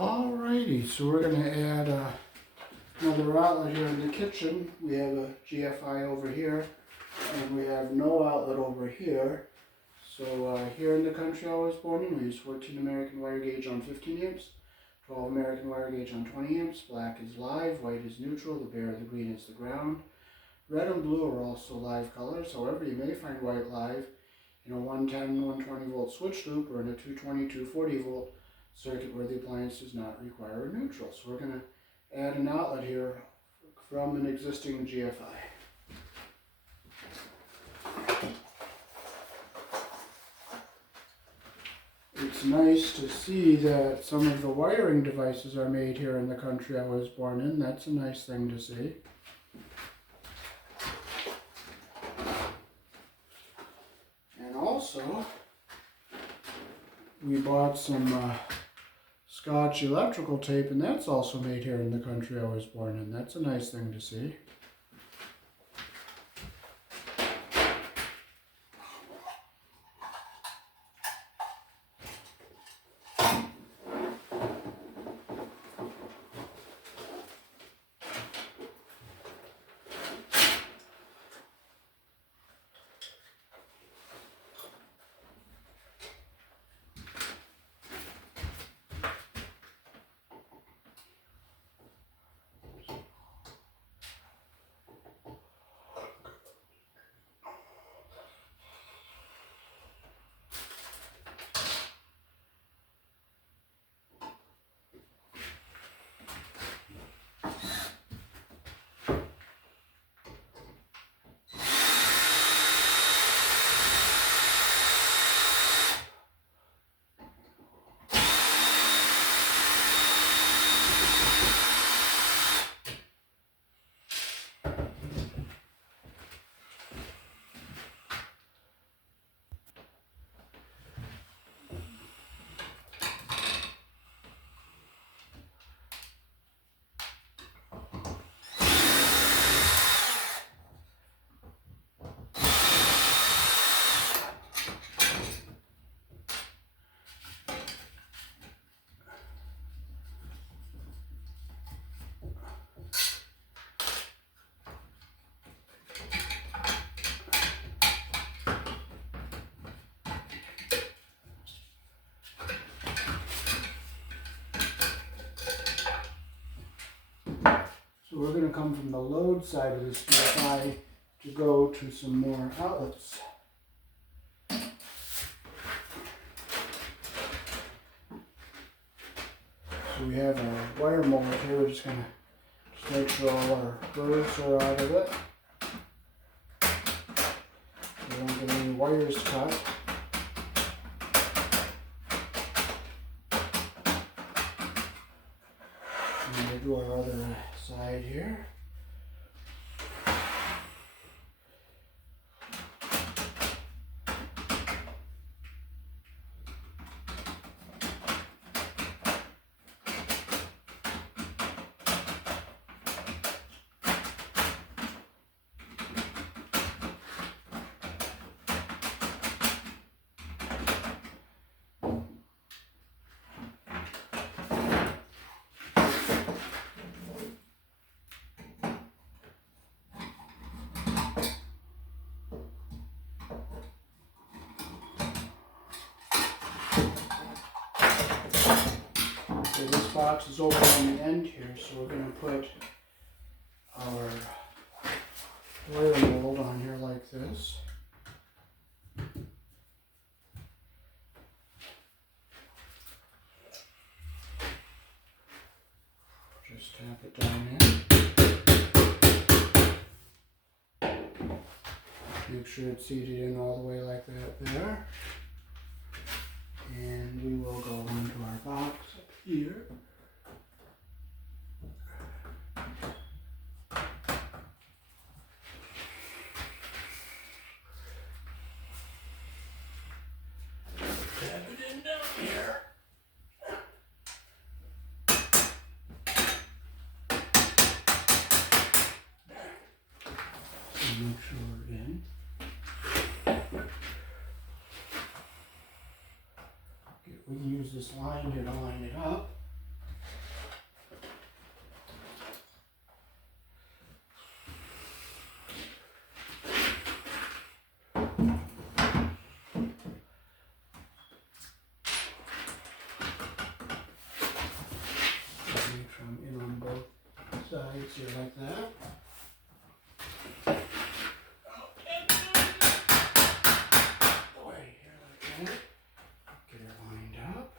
Alrighty, so we're going to add another outlet here in the kitchen. We have a GFI over here, and we have no outlet over here. So here in the country I was born in, we use 14 American wire gauge on 15 amps, 12 American wire gauge on 20 amps. Black is live, white is neutral, the bare, the green is the ground. Red and blue are also live colors. However, you may find white live in a 110, 120 volt switch loop or in a 220, 240 volt circuit where the appliance does not require a neutral. So we're going to add an outlet here from an existing GFI. It's nice to see that some of the wiring devices are made here in the country I was born in. That's a nice thing to see. And also, we bought some Scotch electrical tape, and that's also made here in the country I was born in. That's a nice thing to see. So we're going to come from the load side of this GFI to go to some more outlets. So we have a wire mold here. We're just going to make sure all our burrs are out of it. We don't get any wires cut. And we'll do our other side here. So this box is open on the end here, so we're going to put our wire mold on here like this. Just tap it down in. Make sure it's seated in all the way like that there. And we will go onto our box up here. Tap it in down here. And make sure we're in. We can use this line here to line it up. sides here like that. Away here like that. Get it lined up.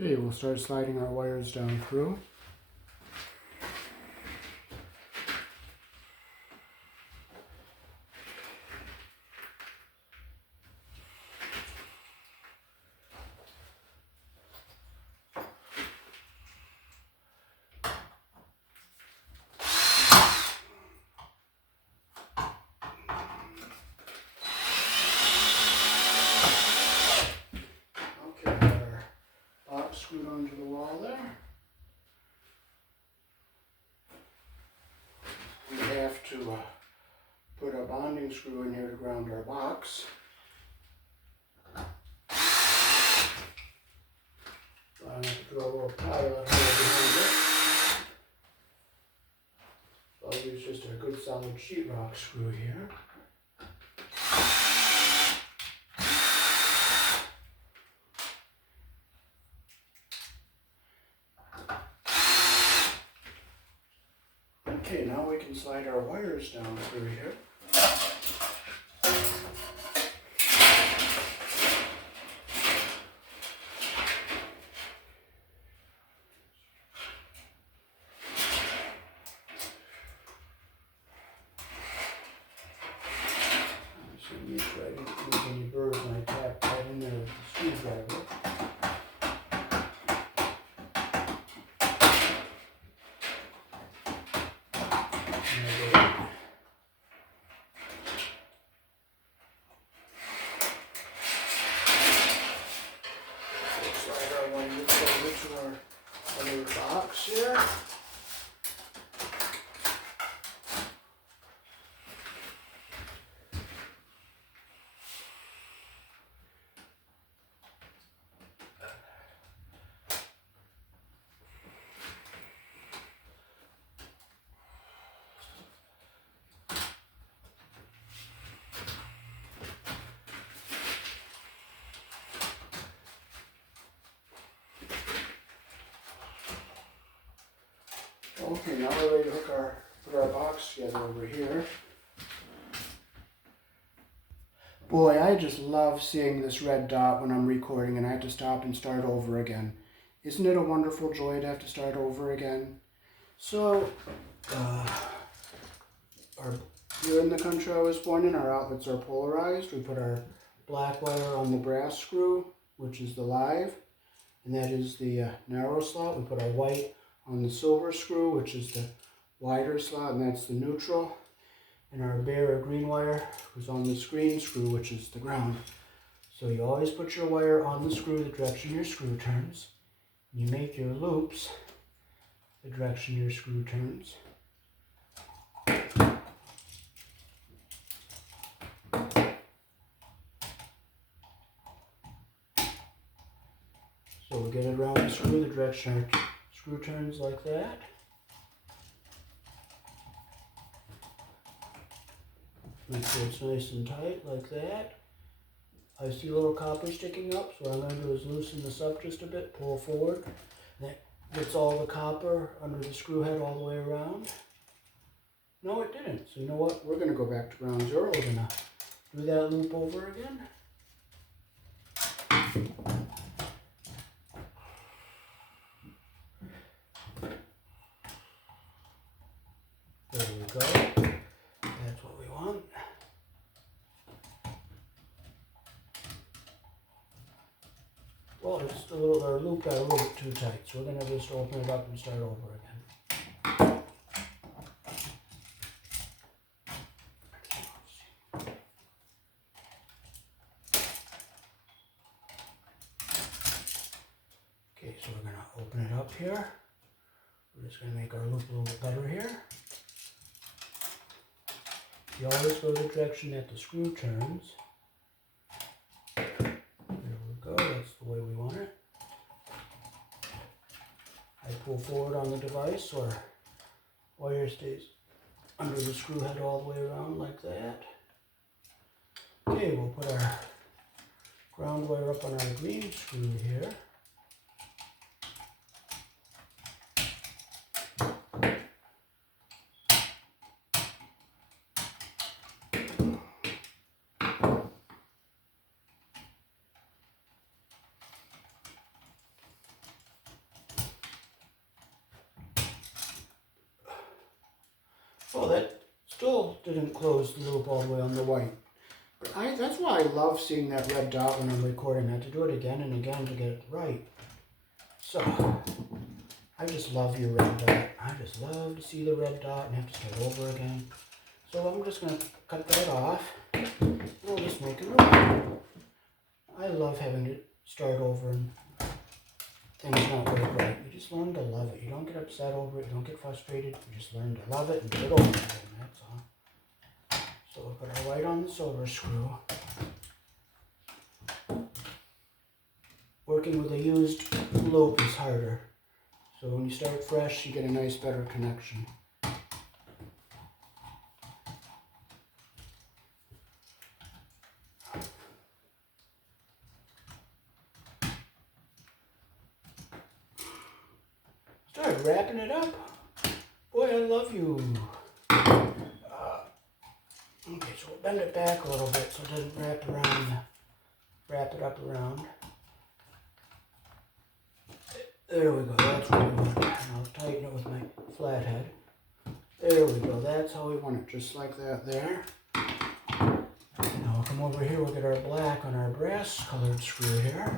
Okay, we'll start sliding our wires down through. Screwed onto the wall there. We have to put a bonding screw in here to ground our box. So I'm going to throw a little pilot hole behind it. So I'll use just a good solid sheetrock screw here. Okay, now we can slide our wires down through here. So make sure I didn't lose any burrs when I tapped that in there with the screwdriver. Slide our wires over to our other box here. Okay, now we're ready to put our box together over here. Boy, I just love seeing this red dot when I'm recording and I have to stop and start over again. Isn't it a wonderful joy to have to start over again? So, here in the country I was born in, our outlets are polarized. We put our black wire on the brass screw, which is the live, and that is the narrow slot. We put our white on the silver screw, which is the wider slot, and that's the neutral. And our bare green wire was on the green screw, which is the ground. So you always put your wire on the screw the direction your screw turns. You make your loops the direction your screw turns. So we'll get it around the screw the direction our screw turns like that. Make sure it's nice and tight like that. I see a little copper sticking up, so what I'm going to do is loosen this up just a bit, pull forward. And that gets all the copper under the screw head all the way around. No, it didn't. So you know what? We're going to go back to ground zero. We're going to do that loop over again. There we go. That's what we want. Well, it's a little, our loop got a little bit too tight, so we're going to just open it up and start over again. Okay, so we're going to open it up here. We're just going to make our loop a little bit better here. You always go the direction that the screw turns. There we go, that's the way we want it. I pull forward on the device so our wire stays under the screw head all the way around like that. Okay, we'll put our ground wire up on our green screw here. Oh, that still didn't close the loop all the way on the white. But that's why I love seeing that red dot when I'm recording. I have to do it again and again to get it right. So, I just love your red dot. I just love to see the red dot and have to start over again. So I'm just going to cut that off. And we'll just make a loop. I love having to start over and things not work right. You just learn to love it. You don't get upset over it. You don't get frustrated. You just learn to love it and do it over again. That's all. So we'll put our white on the silver screw. Working with a used loop is harder. So when you start fresh, you get a nice, better connection. Start wrapping it up. Boy, I love you. Okay, so we'll bend it back a little bit so it doesn't wrap it up around. There we go, that's what we want. And I'll tighten it with my flathead. There we go, that's how we want it, just like that there. Now we'll come over here, we'll get our black on our brass colored screw here.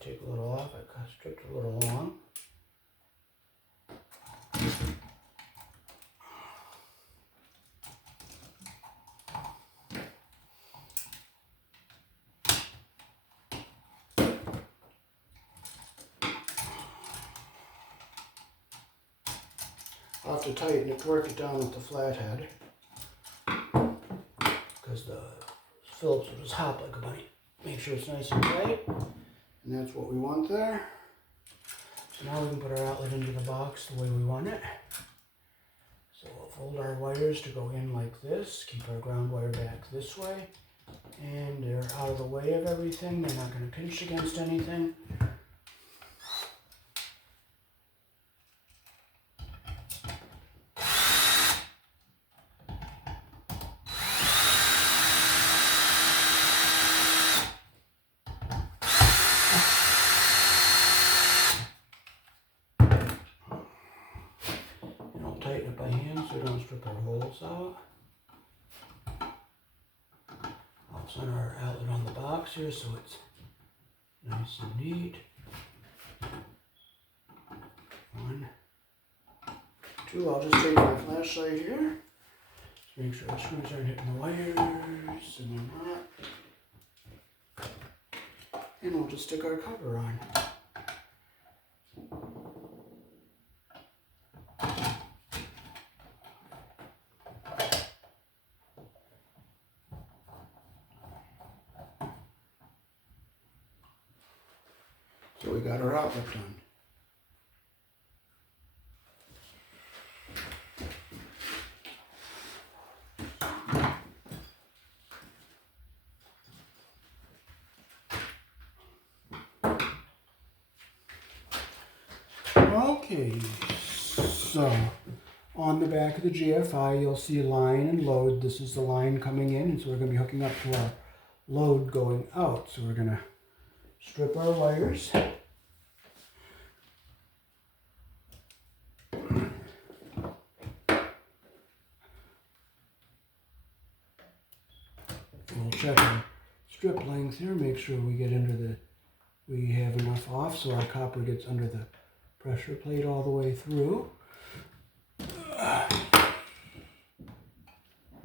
Take a little off, I stripped a little long. I'll have to tighten it, work it down with the flathead, because the Phillips will just hop like a bunny. Make sure it's nice and tight. And that's what we want there. So now we can put our outlet into the box the way we want it. So we'll fold our wires to go in like this, keep our ground wire back this way, and they're out of the way of everything. They're not going to pinch against anything. Tighten it by hand so we don't strip our holes out. I'll center our outlet on the box here so it's nice and neat. 1, 2, I'll just take my flashlight here. Just make sure the screws aren't hitting the wires and they're not. And we'll just stick our cover on. So we got our outlet done. Okay, so on the back of the GFI you'll see line and load. This is the line coming in, and so we're going to be hooking up to our load going out. So we're going to strip our wires. We'll check our strip length here, make sure we have enough off so our copper gets under the pressure plate all the way through.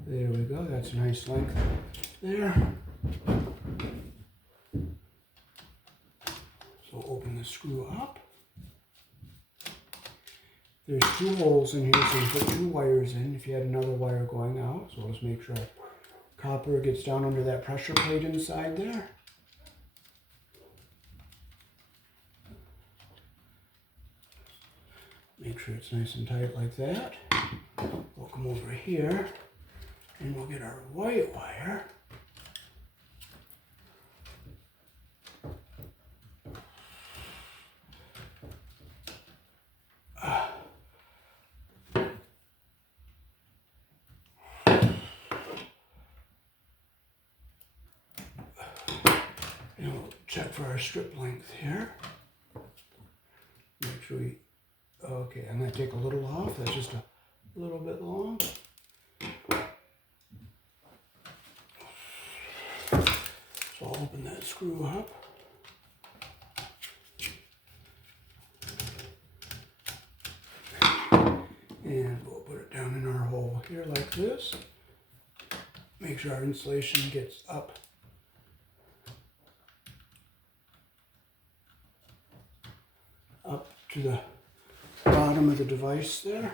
There we go, that's a nice length there. So open the screw up. There's 2 holes in here, so you put 2 wires in if you had another wire going out. So let's make sure copper gets down under that pressure plate inside there. Make sure it's nice and tight like that. We'll come over here and we'll get our white wire. And we'll check for our strip length here. Make sure we, okay, I'm going to take a little off. That's just a little bit long. So I'll open that screw up. And we'll put it down in our hole here like this. Make sure our insulation gets up to the bottom of the device there.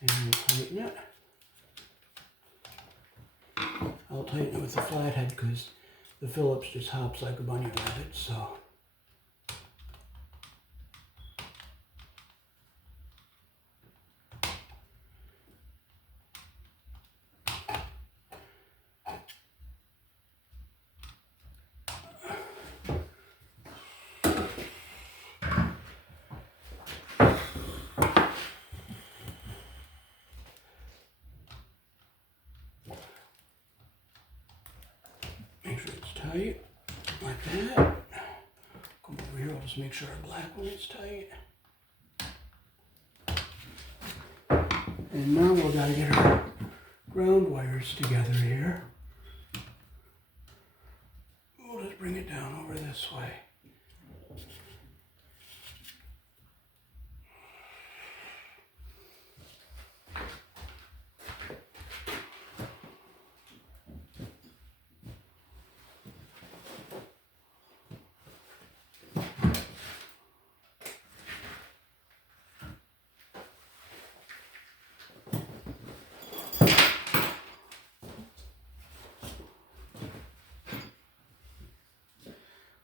And we'll tighten it. I'll tighten it with the flathead because the Phillips just hops like a bunny rabbit, so. Make sure it's tight, like that. Come over here, I'll just make sure our black one is tight. And now we've got to get our ground wires together here. We'll just bring it down over this way.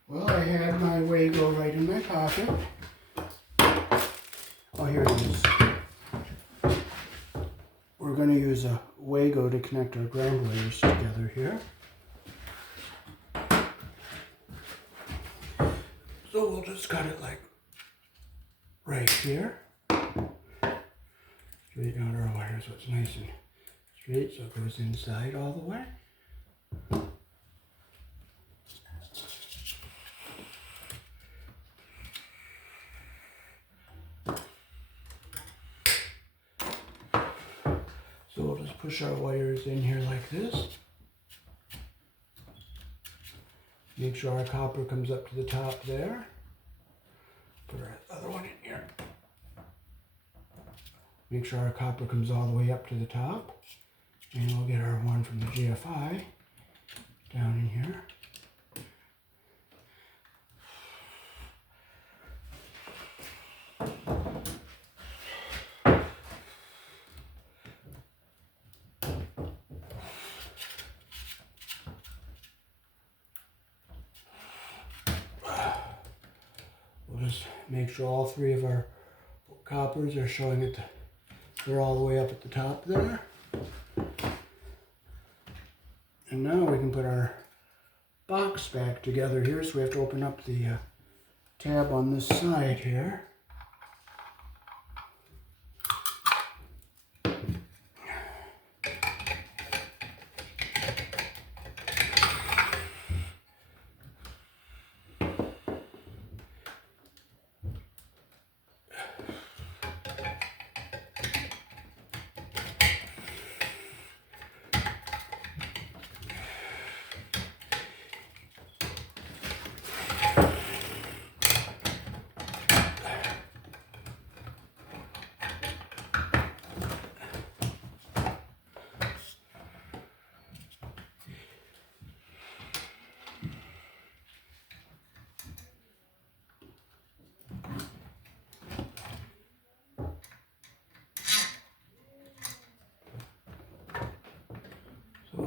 Well, I had my Wago right in my pocket. Oh, here it is. We're going to use a Wago to connect our ground wires together here. So we'll just cut it like right here. Straighten out our wire so it's nice and straight so it goes inside all the way. So we'll just push our wires in here like this. Make sure our copper comes up to the top there. Put our other one in here. Make sure our copper comes all the way up to the top. And we'll get our one from the GFI down in here. We'll just make sure all 3 of our coppers are showing it. They're all the way up at the top there. And now we can put our box back together here. So we have to open up the tab on this side here.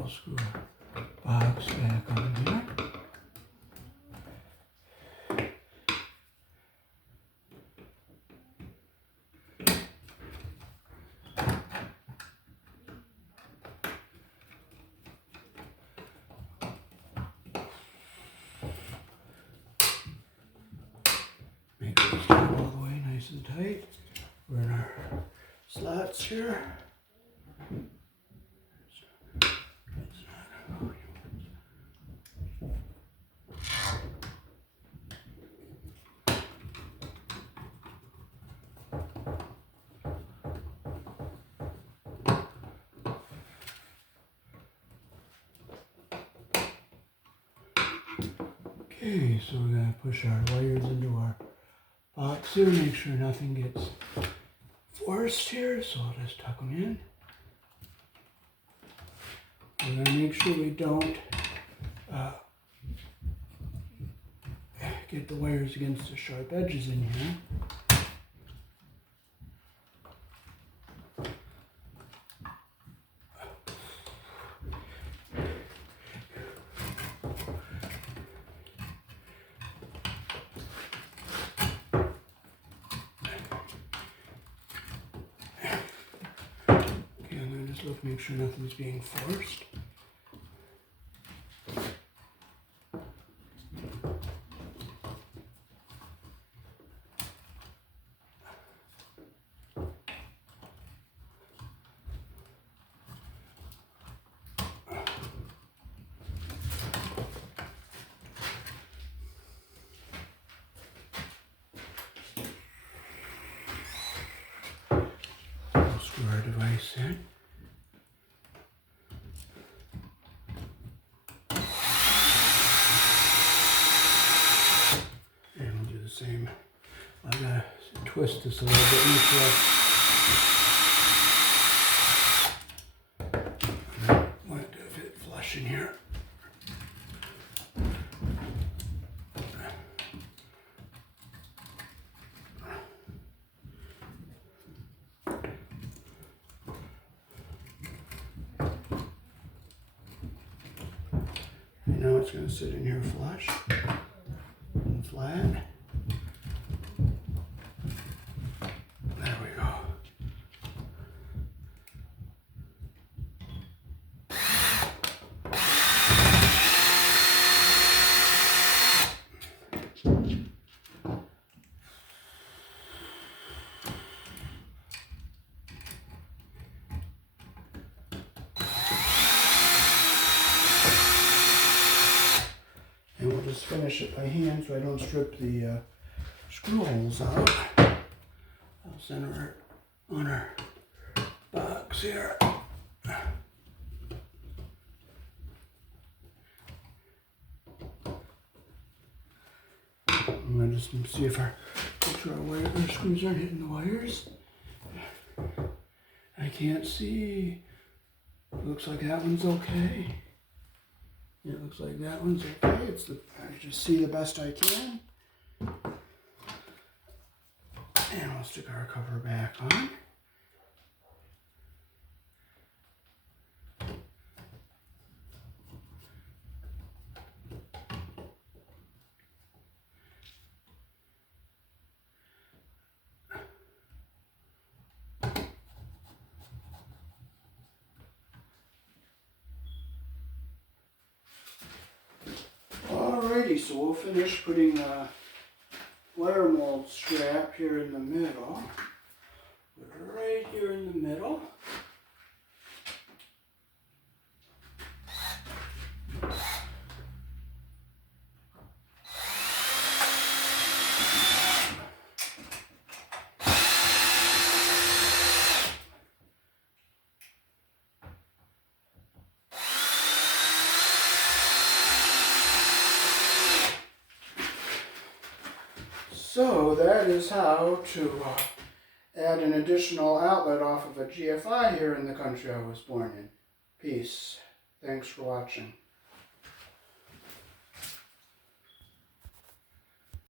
I'll screw a box back on here. Make this all the way nice and tight. We're in our slots here. Okay, so we're going to push our wires into our box here, make sure nothing gets forced here, so I'll just tuck them in. We're going to make sure we don't get the wires against the sharp edges in here. Look, make sure nothing's being forced. We'll screw our device in. Same. I gotta twist this a little bit each way. I want it to fit flush in here. And now it's going to sit in here flush and flat. And we'll just finish it by hand so I don't strip the screw holes out. I'll center it on our box here. I'm going to just see if our screws aren't hitting the wires. I can't see. It looks like that one's okay. It looks like that one's okay. I just see the best I can. And I'll stick our cover back on. Alrighty, so we'll finish putting the wire mold strap here in the middle. Put it right here in the middle. So that is how to add an additional outlet off of a GFI here in the country I was born in. Peace. Thanks for watching.